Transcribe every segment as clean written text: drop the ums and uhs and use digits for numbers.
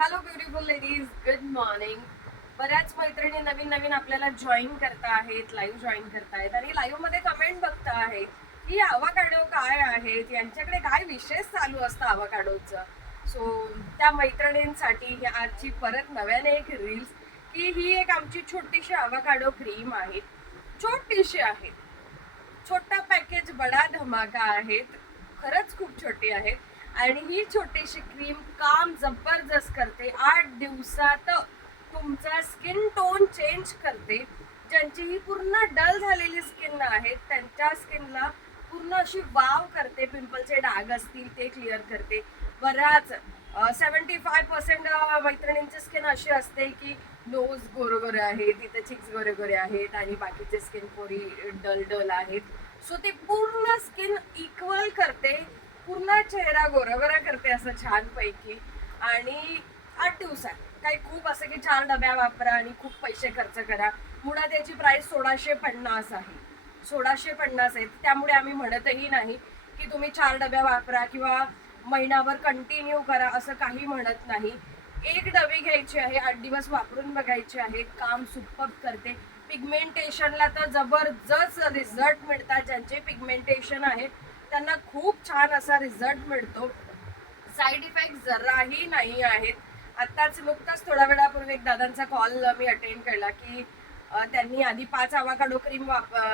Hello beautiful ladies, good morning. बऱ्याच मैत्रिणी नवीन नवीन आपल्याला जॉईन करता आहेत, लाईव्ह जॉईन करतायत आणि लाईव्ह मध्ये कमेंट बघता आहेत की अवाकाडो काय आहेत, यांच्याकडे काय विशेष चालू असतं अवाकाडोचं. सो त्या मैत्रिणींसाठी आजची परत नव्याने एक रील्स की ही एक आमची छोटीशी अवाकाडो क्रीम आहे. छोटीशी आहे, छोटा पॅकेज बडा धमाका आहेत. खरंच खूप छोटी आहेत आणि ही छोटीशी क्रीम काम जबरदस्त करते. 8 दिवसात तुमचा स्किन टोन चेंज करते. ज्यांची ही पूर्ण डल झालेली स्किन आहे त्यांच्या स्किनला पूर्ण अशी वाव करते. पिंपलचे डाग असतील ते क्लिअर करते. बऱ्याच 75% मैत्रिणींची स्किन अशी असते की नोज गोरे आहे, तिथे चिक्स गोरे आहेत आणि बाकीचे स्किन थोडी डल डल आहेत. सो ते पूर्ण स्किन इक्वल करते, पूर्ण चेहरा गोरा करते असं छानपैकी. आणि 8 दिवसात काही खूप असं की 4 डब्या वापरा आणि खूप पैसे खर्च करा. मुळात याची प्राइस 1650 आहे. 1650 आहे. त्यामुळे आम्ही म्हणतही नाही की तुम्ही 4 डब्या वापरा किंवा महिनाभर कंटिन्यू करा, असं काही म्हणत नाही. एक डबी घ्यायची आहे, 8 दिवस वापरून बघायचे आहे. काम सुपर करते. पिगमेंटेशनला तर जबरदस्त रिझल्ट मिळतात. ज्यांचे पिगमेंटेशन आहे त्यांना खूप छान असा रिझल्ट मिळतो. साईड इफेक्ट जराही नाही आहेत. आत्ताच नुकताच थोड्या वेळापूर्वी एक दादांचा कॉल मी अटेंड केला की त्यांनी आधी 5 अवाकाडो क्रीम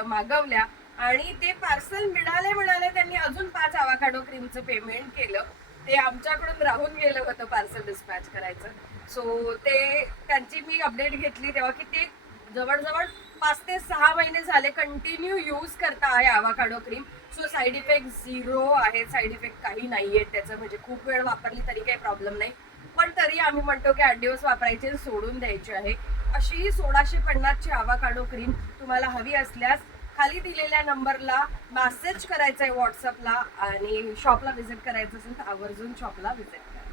मागवल्या आणि ते पार्सल मिळाले त्यांनी अजून 5 अवाकाडो क्रीमचं पेमेंट केलं. ते आमच्याकडून राहून गेलं होतं पार्सल डिस्पॅच करायचं. सो ते त्यांची मी अपडेट घेतली तेव्हा की ते जवळजवळ 5 ते 6 महिने झाले कंटिन्यू यूज करता आहे avocado cream. So side effect zero आहे. साईड इफेक्ट काही नाही आहेत त्याचं, म्हणजे खूप वेळ वापरली तरी काही प्रॉब्लेम नाही. पण तरी आम्ही म्हणतो की 8 दिवस वापरायचे, सोडून द्यायचे आहे. अशी 1650ची अवाकाडो क्रीम तुम्हाला हवी असल्यास खाली दिलेल्या नंबरला मेसेज करायचा आहे व्हॉट्सअपला आणि शॉपला व्हिजिट करायचं असेल तर आवर्जून शॉपला व्हिजिट करा.